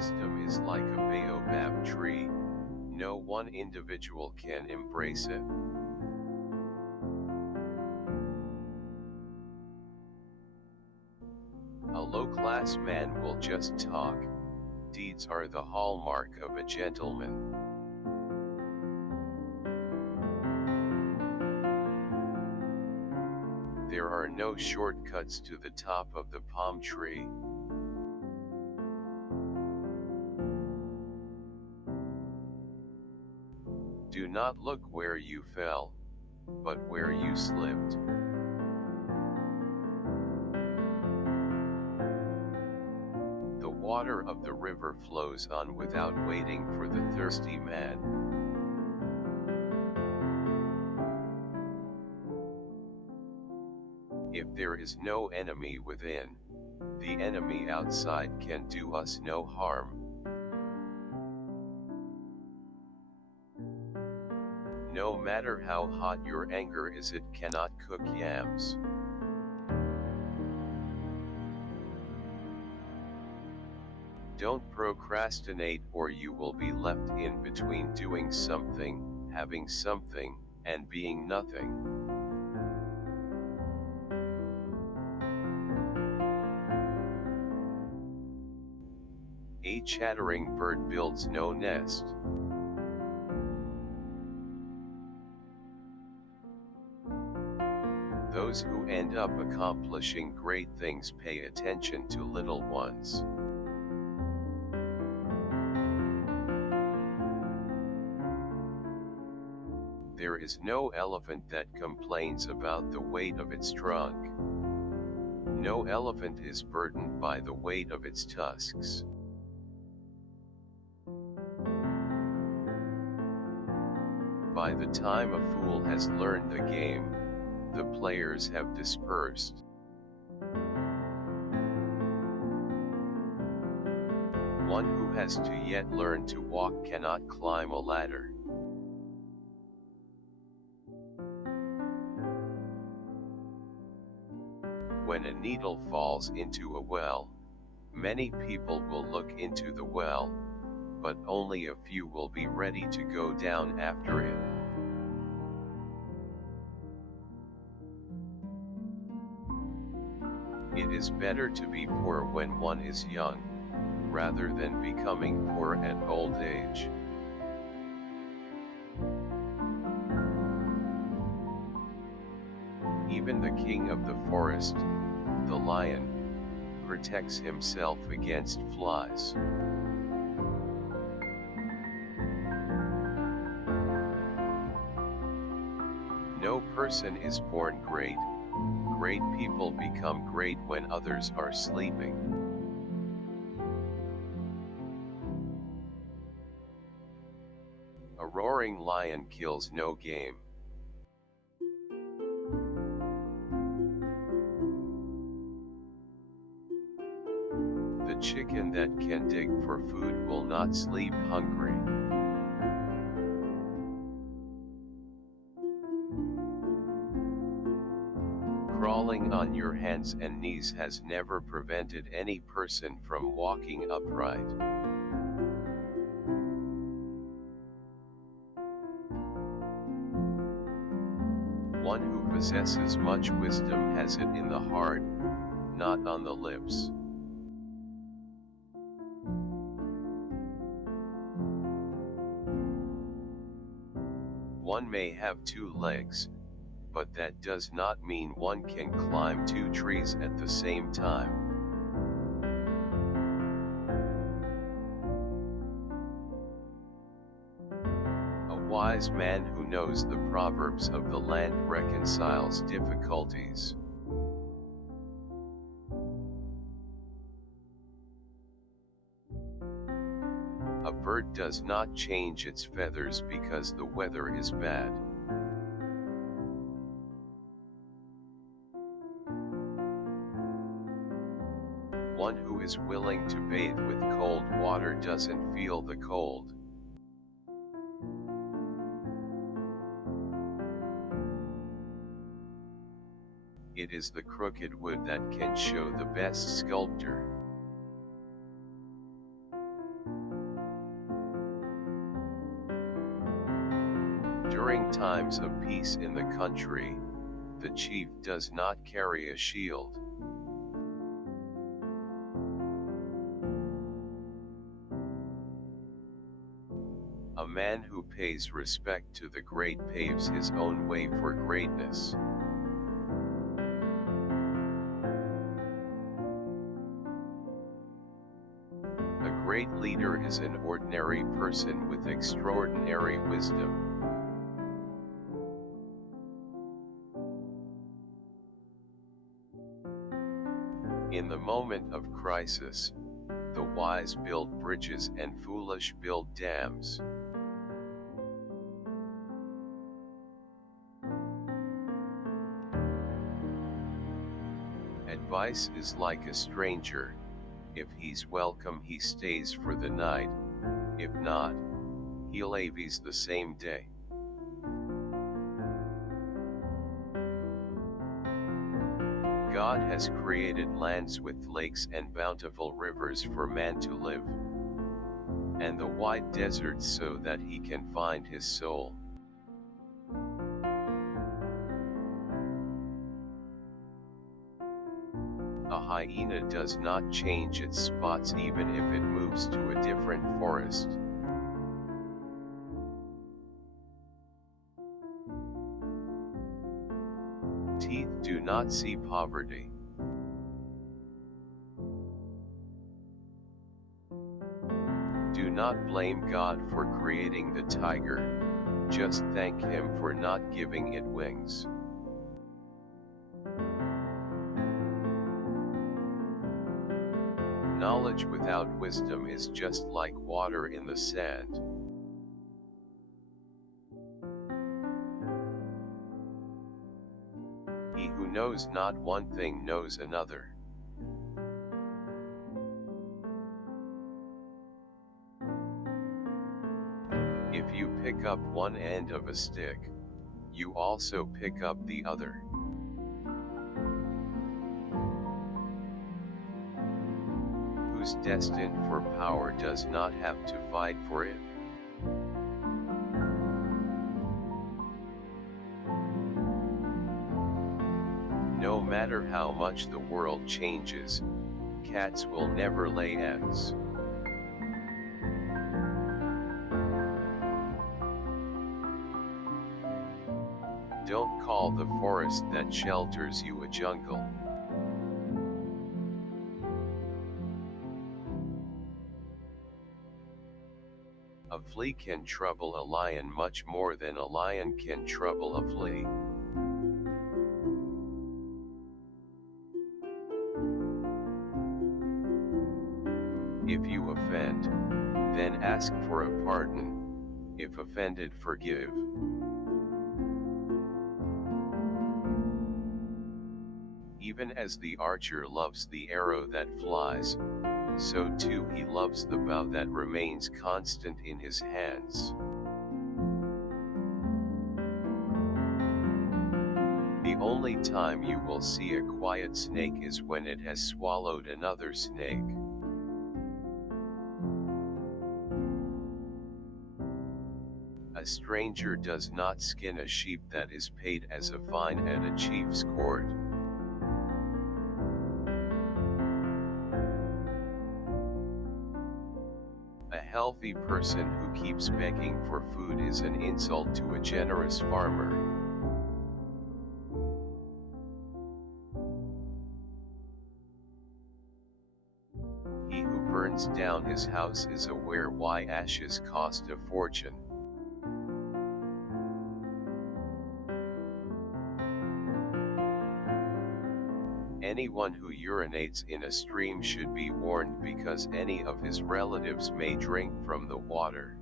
wisdom is like a baobab tree, no one individual can embrace it. A low-class man will just talk, deeds are the hallmark of a gentleman. There are no shortcuts to the top of the palm tree. Do not look where you fell, but where you slipped. The water of the river flows on without waiting for the thirsty man. If there is no enemy within, the enemy outside can do us no harm. No matter how hot your anger is, it cannot cook yams. Don't procrastinate, or you will be left in between doing something, having something, and being nothing. A chattering bird builds no nest. Those who end up accomplishing great things pay attention to little ones. There is no elephant that complains about the weight of its trunk. No elephant is burdened by the weight of its tusks. By the time a fool has learned the game, the players have dispersed. One who has to yet learn to walk cannot climb a ladder. When a needle falls into a well, many people will look into the well, but only a few will be ready to go down after it. It is better to be poor when one is young, rather than becoming poor at old age. Even the king of the forest, the lion, protects himself against flies. No person is born great. Great people become great when others are sleeping. A roaring lion kills no game. The chicken that can dig for food will not sleep hungry. Crawling on your hands and knees has never prevented any person from walking upright. One who possesses much wisdom has it in the heart, not on the lips. One may have two legs, but that does not mean one can climb two trees at the same time. A wise man who knows the proverbs of the land reconciles difficulties. A bird does not change its feathers because the weather is bad. One who is willing to bathe with cold water doesn't feel the cold. It is the crooked wood that can show the best sculptor. During times of peace in the country, the chief does not carry a shield. A man who pays respect to the great paves his own way for greatness. A great leader is an ordinary person with extraordinary wisdom. In the moment of crisis, the wise build bridges and foolish build dams. Advice is like a stranger. If he's welcome he stays for the night, if not, he'll leave the same day. God has created lands with lakes and bountiful rivers for man to live, and the wide deserts so that he can find his soul. A hyena does not change its spots even if it moves to a different forest. Teeth do not see poverty. Do not blame God for creating the tiger, just thank Him for not giving it wings. Knowledge without wisdom is just like water in the sand. He who knows not one thing knows another. If you pick up one end of a stick, you also pick up the other. Who's destined for power does not have to fight for it. No matter how much the world changes, cats will never lay eggs. Don't call the forest that shelters you a jungle. A flea can trouble a lion much more than a lion can trouble a flea. If you offend, then ask for a pardon. If offended, forgive. Even as the archer loves the arrow that flies, so too he loves the bow that remains constant in his hands. The only time you will see a quiet snake is when it has swallowed another snake. A stranger does not skin a sheep that is paid as a fine at a chief's court. A healthy person who keeps begging for food is an insult to a generous farmer. He who burns down his house is aware why ashes cost a fortune. Anyone who urinates in a stream should be warned because any of his relatives may drink from the water.